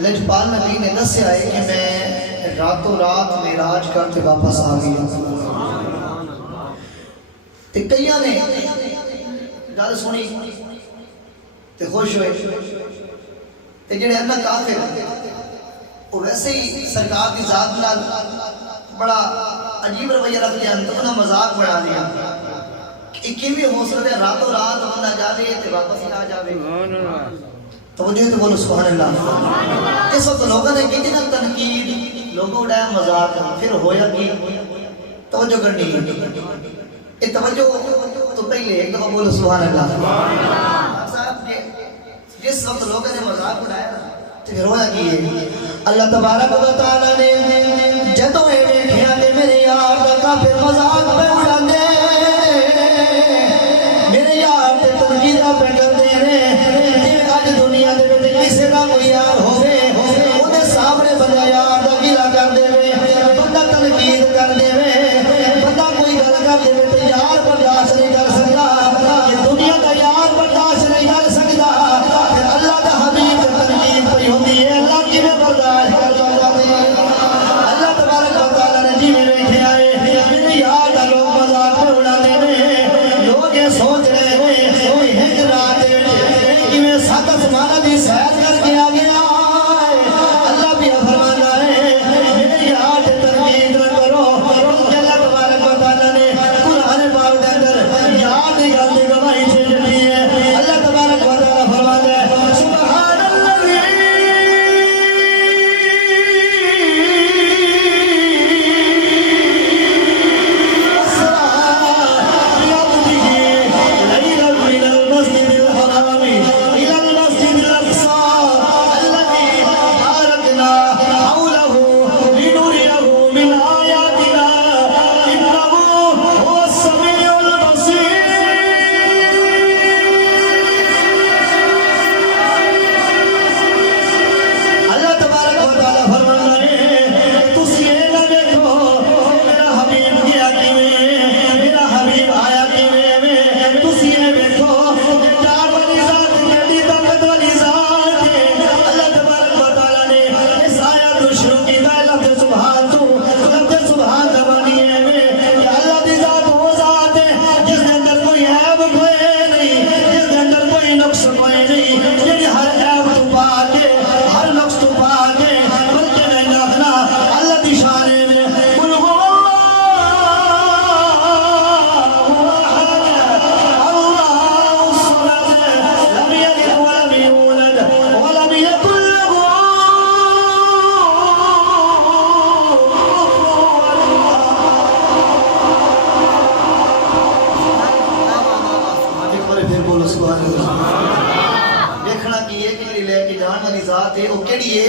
لجپال نبی نے دسیا ہے کہ میں راتوں رات معراج کرتے واپس آ گیا تے کئیاں نے گل سنی تے خوش ہوئے تے جڑے انا کافر وہ ویسے ہی سرکار کی ذات نال بڑا عجیب رویہ رکھ لیا تو انہاں مذاق بڑھا لیا کہ کیویں ہو سکتا ہے راتوں رات بندہ جا لے تے واپس ہی آ جاوے توجہ تو بولو سبحان اللہ۔ اس وقت لوگوں نے کی نا تنقید لوگوں اڑایا مذاق پھر ہویا کی توجہ کرنی یہ توجہ تو پہلے ایک دفعہ بولو سبحان اللہ۔ صاحب جس وقت لوگوں نے مذاق اڑایا تو پھر ہویا کی ہے اللہ تبارک و تعالی نے جدوں اے ویکھیا کہ میرے یار دا کافر مذاق پہ اڑاندے میرے یار تے تنقیداں پہ کردے نے دنیا دے وچ کسے دا کوئی یار ہوے اودے سامنے بندہ یار دا گیلا کر دے بندہ تنقید کر دے بندہ کوئی گل کر دے تے یار برداشت نہیں کر سکدا یہ دنیا دا یار برداشت نہیں کر سکدا پھر اللہ دا حبیب تے تنقید پئی ہوندی ہے اللہ کیویں برداشت کر سکدا ہے اللہ تبارک و تعالی نے جی ویکھیا ہے میرے یار دا لوگ مذاق اڑاندے نے لوگ یہ سوچ رہے ہیں کوئی ہج رات کیویں سات آسماناں دی سیر کر کے آ گیا اللہ بھی فرمانا ہے میرے یار تے تنقید نہ کرو اللہ تبارک و تعالی نے قرآن پاک دے اندر یاد دی گل دی گواہی دینی ہے اللہ تبارک و تعالی فرماتا ہے سبحان الذی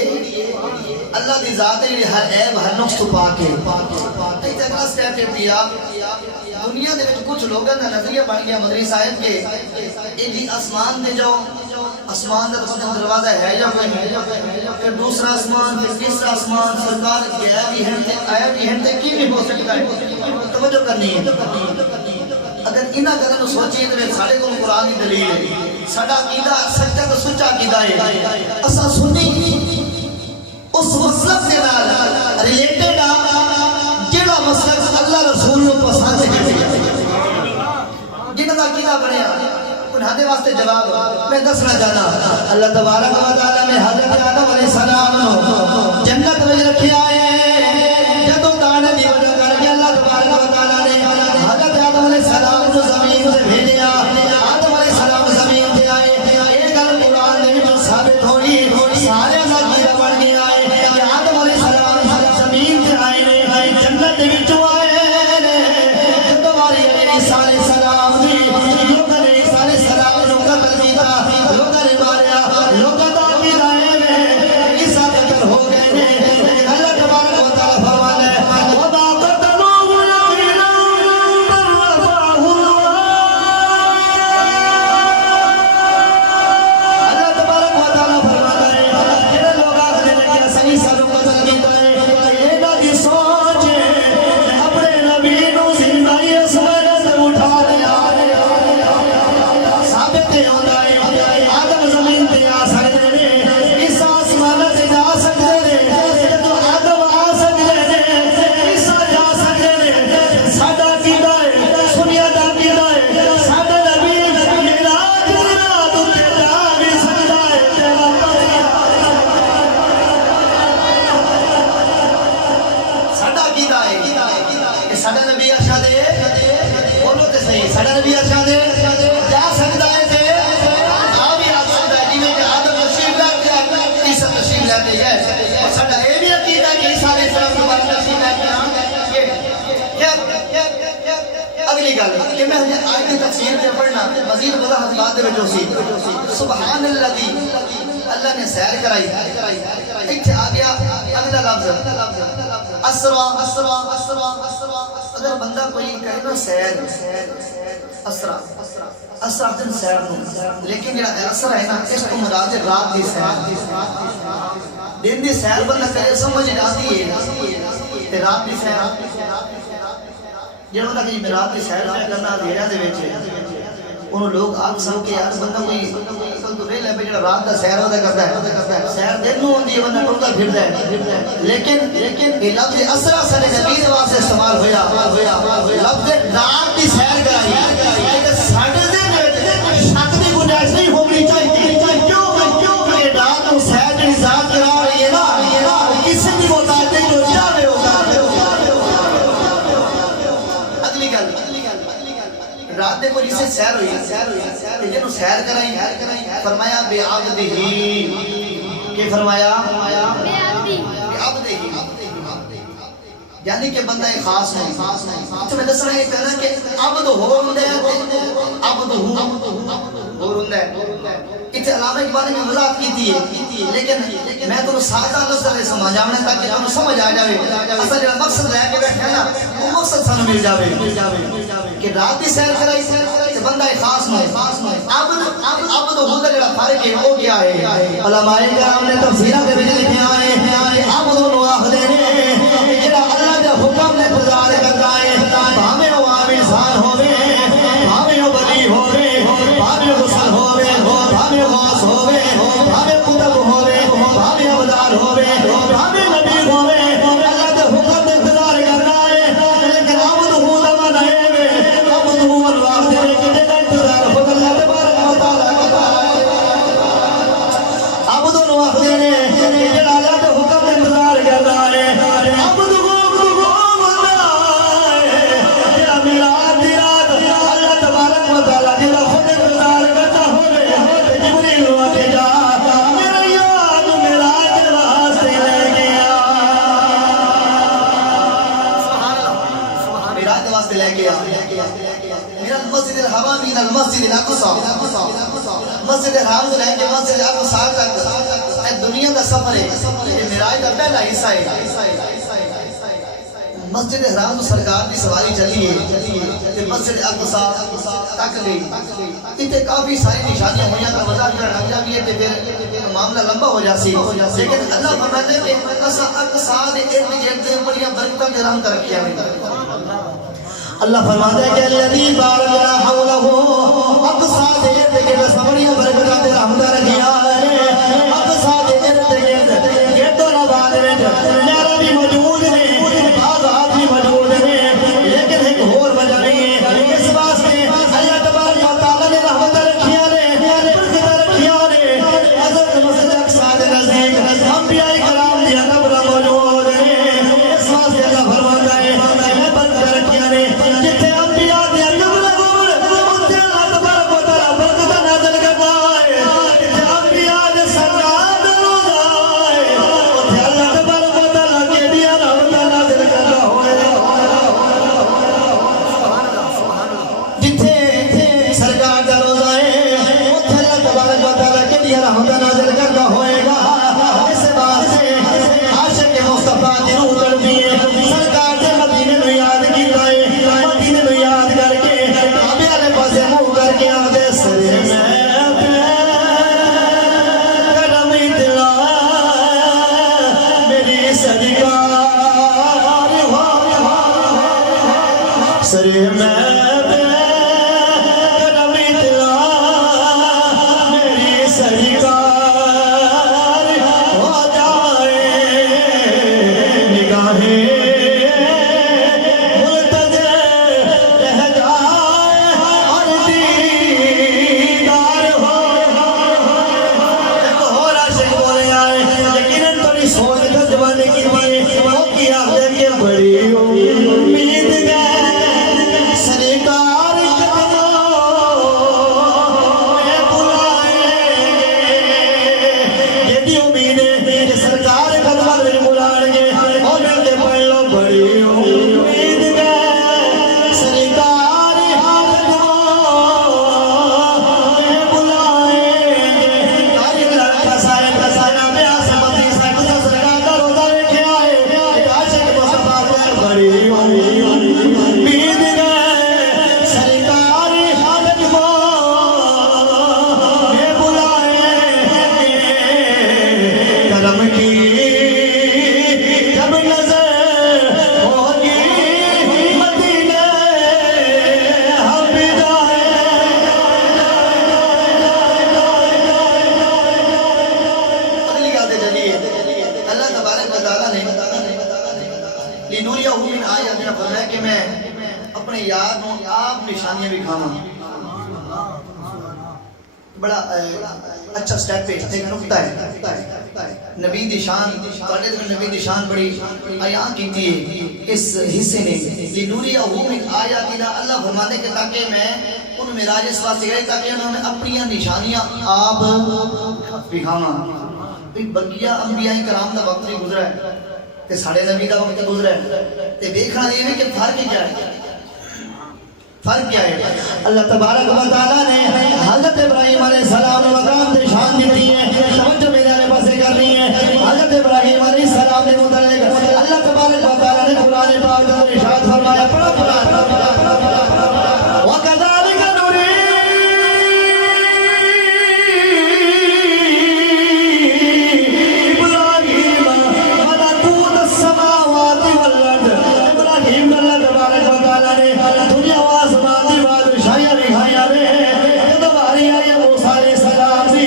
اللہ دی ذات ہے ہر عیب ہر نقص تو پاک ہے ایک اگلا سٹیپ ہے پیا دنیا دے وچ کچھ لوگاں دا نظریہ بن گیا مدری صاحب کے یہ جی آسمان دے جاؤ آسمان دا دروازہ ہے یا کوئی پھر دوسرا آسمان پھر تیسرا آسمان سرکار گیا بھی ہے تے آیا بھی ہے تے کی بھی ہو سکتا ہے توجہ کرنی ہے اگر انہاں گلاں نوں سوچیے تے ساڈے کول قرآن دی دلیل ہے ساڈا عقیدہ سچا تے سچا عقیدہ ہے اساں سنی اس مسلک کے نال ریلیٹڈ جڑا مسلک اللہ رسول کو پسند ہے جنہاں دا عقیدہ بنیا انہاں دے واسطے جواب میں دسنا چاہنا اللہ تبارک و تعالی نے حضرت آدم علیہ السلام نو جنت وچ رکھیا ہے جدوں دانے دی وجہ کر کے اللہ تبارک و تعالی نے حضرت آدم علیہ السلام کو زمین تے بھیجیا آدم علیہ السلام زمین تے آئے یہ گل قرآن دے وچ ثابت ہوئی سارے دا عقیدہ بن گیا جنت دے وچوں آئے نے جدوں واری عیسیٰ علیہ السلام دی لوکاں نے عیسیٰ علیہ السلام نوں قتل کیتا لوکاں نے ماریا لوکاں دا عقیدہ ہے عیسیٰ گل کہ میں آیت کی تفسیر پہ پڑھنا مزید وضاحت بعد دے وچ ہوسی سبحان الذی اللہ نے سیر کرائی ایتھے آ گیا اگلا لفظ اسرا اگر بندہ کوئی کہے نا سیر اسرا دن سیر نو لیکن جڑا اسرا ہے نا اس کو مراد ہے رات دی سیر دن دی سیر بندہ کرے سمجھ آتی ہے تے رات دی سیر جڑا کہ رات دی سیر کرنا اندھیرے دے وچ انہوں لوگ آگ سو کے یار بندہ کوئی کل تو ویل ہے بے جڑا رات دا سیر ہوتا کرتا ہے سیر دن نو ہوندی ہے بندہ ٹرتا پھردا ہے لیکن یہ لفظ اسرا سارے نبی دے واسطے استعمال ہویا لفظ رات دی سیر کرائی کہ ساڈے دے وچ شک دی گنجائش نہیں ہونی چاہیے کیوں کہ رات کو سیر دی ذات کرا رہی ہے نا کسی بھی محتاج نہیں جو چاہے ہوگا اگلی گل رات دے کوئی سے سیر ہوئی کہ جنہوں سیر کرائی فرمایا بے عبدہ کہ فرمایا بے عبدہ یعنی کہ بندہ ایک خاص نہیں تو میں دس رہا ہے کہنا کہ عبد ہو رندہ ہے عبد ہو رندہ ہے اتنے علامہ اقبال میں وضاحت کی تھی لیکن میں تو سادہ لفظ سے سمجھاؤں تاکہ تمہیں سمجھ آ جاوے اصلا جڑا مقصد لے کے بیٹھے ہیں نا وہ مقصد سانو مل جاوے کہ رات دی سیر کرائی کہ بندہ خاص نہیں عبد ہو دا جڑا فرق ہے وہ کیا ہے علماء کرام نے تفسیرہ دے وچ لکھیا ہے عبد نو آکھدے نے جڑا اللہ دے حکم نے گزار کردا ہے بھاویں او عام انسان ہووے بھاویں او ولی ہووے بھاویں غسل ہووے بھاویں غوث ہووے بھاویں قطب ہووے بھاویں ابدال ہووے بھاویں نبی ہووے اللہ دے حکم نے گزار کردا ہے لیکن عبد ہو دا معنی ہے عبد ہو اللہ دے کہ جڑا انتظار خود اللہ تبارک و تعالی کردا ہے عبد نو آکھدے نے جڑا اللہ دے حکم نے انتظار کردا ہے عبد مسجد الاقصی مسجد حرام سے لے کے مسجد اقصی تک دنیا کا سفر ہے یہ معراج کا پہلا حصہ ہے مسجد حرام تو سرکار کی سواری چلی ہے کہ مسجد اقصی تک گئی اتنے کافی ساری نشانیاں ہوئی ہیں وضاحت لگ جاتی ہے پھر معاملہ لمبا ہو جاسی لیکن اللہ فرماتے ہیں کہ اقصی دے ارد گرد بڑی برکتاں تے رحمت رکھیا ہے اللہ فرماتا ہے کہ الذی بارکنا حولہ اقصی دے ارد گرد بڑی برکتاں تے رحمت رکھیا ہے اقصی دے ارد گرد گردوں نواز وچ نہراں بھی موجود نے باغات بھی موجود نے لیکن ایک اور وجہ نہیں ہے اس واسطے اللہ تبارک و تعالی نے رحمت رکھیا نے برکت رکھیا نے حضرت مسجد اقصی دے نزدیک انبیاء کرام دی قبر موجود ہے اس واسطے اللہ فرماتا ہے میں برکت رکھیا نے جتھے انبیاء دی قبر اوتے اللہ تبارک و تعالی برکت نازل کرتا ہے جتھے انبیاء دے سرکار دا روزہ ہے اوتے اللہ تبارک و تعالی کیڑی رحمت نازل کرتا ہوئے جتھے سرکار دا روزہ ہے اوتے اللہ تبارک و تعالی کیڑی رحمت نازل کرتا ہوئے گا اس واسطے عاشق مصطفیٰ دی روح تڑپی ہے سرکار دے مدینے نو یاد کیتا ہے مدینے نو یاد کر کے کعبے والے پاسے منہ کر کے آدے سرے میں کرم اتنا میری سرکار ہو سرے میں کرم اتنا میری سرکار ہو جائے نگاہیں سرکار قدمت میں بلائیں گے اور مل کے پڑھ لو لنوریہ من آیاتنا، فرمایا کہ میں اپنے یار نوں آپ نشانیاں بھی کھاواں. بڑا اچھا سٹیپ ہے، ایک نقطہ ہے. نبی دی شان تواڈے تے نبی دی شان بڑی عیاں کیتی ہے اس حصے نے. لنوریہ من آیاتنا، اللہ فرمانے کہ تاکہ میں ان معراج اس واسطے گئے تاکہ انہوں نے اپنی نشانیاں آپ دکھاواں. بقیہ انبیاء کرام دا وقت بھی گزرا ہے تے ساڈے نبی دا وقت گزرا ہے تے دیکھنا یہ ہے کہ فرق کیا ہے. فرق کیا ہے؟ اللہ تبارک و تعالیٰ نے حضرت ابراہیم علیہ السلام مقام تے شان دیتی ہے. توجہ میرے آنے پاسے کرنی ہے. حضرت ابراہیم علیہ السلام نے متعلق اللہ تبارک و تعالیٰ نے قرآن پاک میں ارشاد فرمایا، پڑھو وَكَذَلِكَ نُرِي إِبْرَاهِيمَ مَلَكُوتَ السَّمَاوَاتِ وَالْأَرْضِ. ابراہیم اللہ تبارک و تعالیٰ نے دنیا و آسمان دی بادشاہیاں دکھائیاں نے. جب باری آئی موسیٰ علیہ السلام سے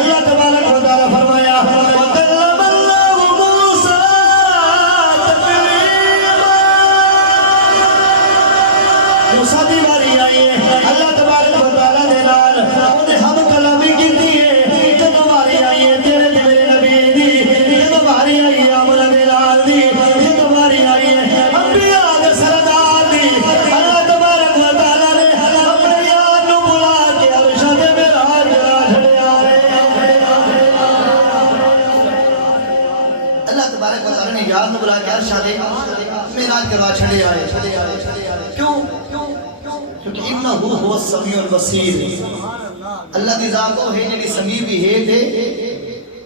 اللہ تبارک و تعالیٰ فرمایا وَكَلَّمَ اللَّهُ مُوسَىٰ تَكْلِيمًا. موسیٰ دی باری آئی ہے، اللہ تبارک و تعالیٰ نے نال انہیں ہم کلامی کی دی ہے. جب باری آئی ہے تیرے تے میرے نبی دی، جب باری آئی ہے عمر دے نال دی، جب باری آئی ہے انبیاء دے سردار دی، اللہ تبارک و تعالیٰ نے اپنے یار نو بلا کے عرش تے معراج کرا چھڑیا ہے. اللہ تبارک و تعالیٰ نے یار نو بلا کے عرش تے معراج کرا چھڑیا ہے. کیوں؟ کیونکہ انہو هو السمیع البصیر. اللہ دی ذات وہ ہے جڑی سمیع بھی ہے تے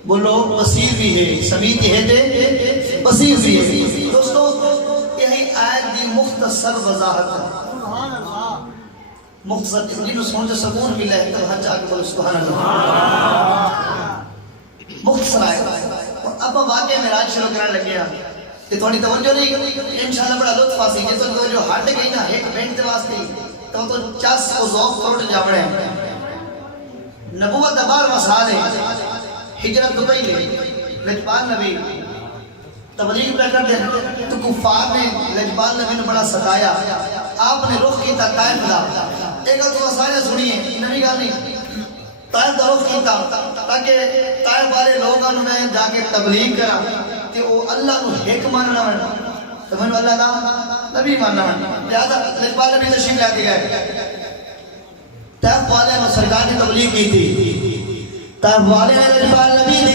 بولو بصیر بھی ہے. سمیع بھی ہے تے بصیر بھی ہے. دوستو یہی آیت دی مختصر وضاحت ہے. مختصر جن سن جو سکون ملا ہے تو ہاتھ آگے بولو سبحان اللہ. مختصر آیت. اور اب واقعہ معراج شروع کرنے لگے ہیں کہ تھوڑی توجہ نہیں، انشاءاللہ بڑا لطف آسی. جس وقت جو ہٹ گئی نا ایک منٹ دے واسطے تو چس و ذوق توڑ جاوڑے ہیں. نبوت دبار مسال ہے. ہجرت دبئی لے لجپال نبی تبلیغ پہ کر دے تو کفار نے لجپال نبی نے بڑا ستایا. آپ نے رخ کیتا طائف دا. ایک تو سارے سنیے نبی گل نہیں، طائف دا رخ کیتا تاکہ طائف والے لوگوں میں جا کے تبلیغ کرا کہ وہ اللہ کو ایک ماننا ہے تو میں اللہ دا نبی ماننا ہے. لہذا لجپال نبی تشریف لے کے گئے. طائف والے نے سرکار کی تبلیغ کی تھی. طائف والے نے لجپال نبی دی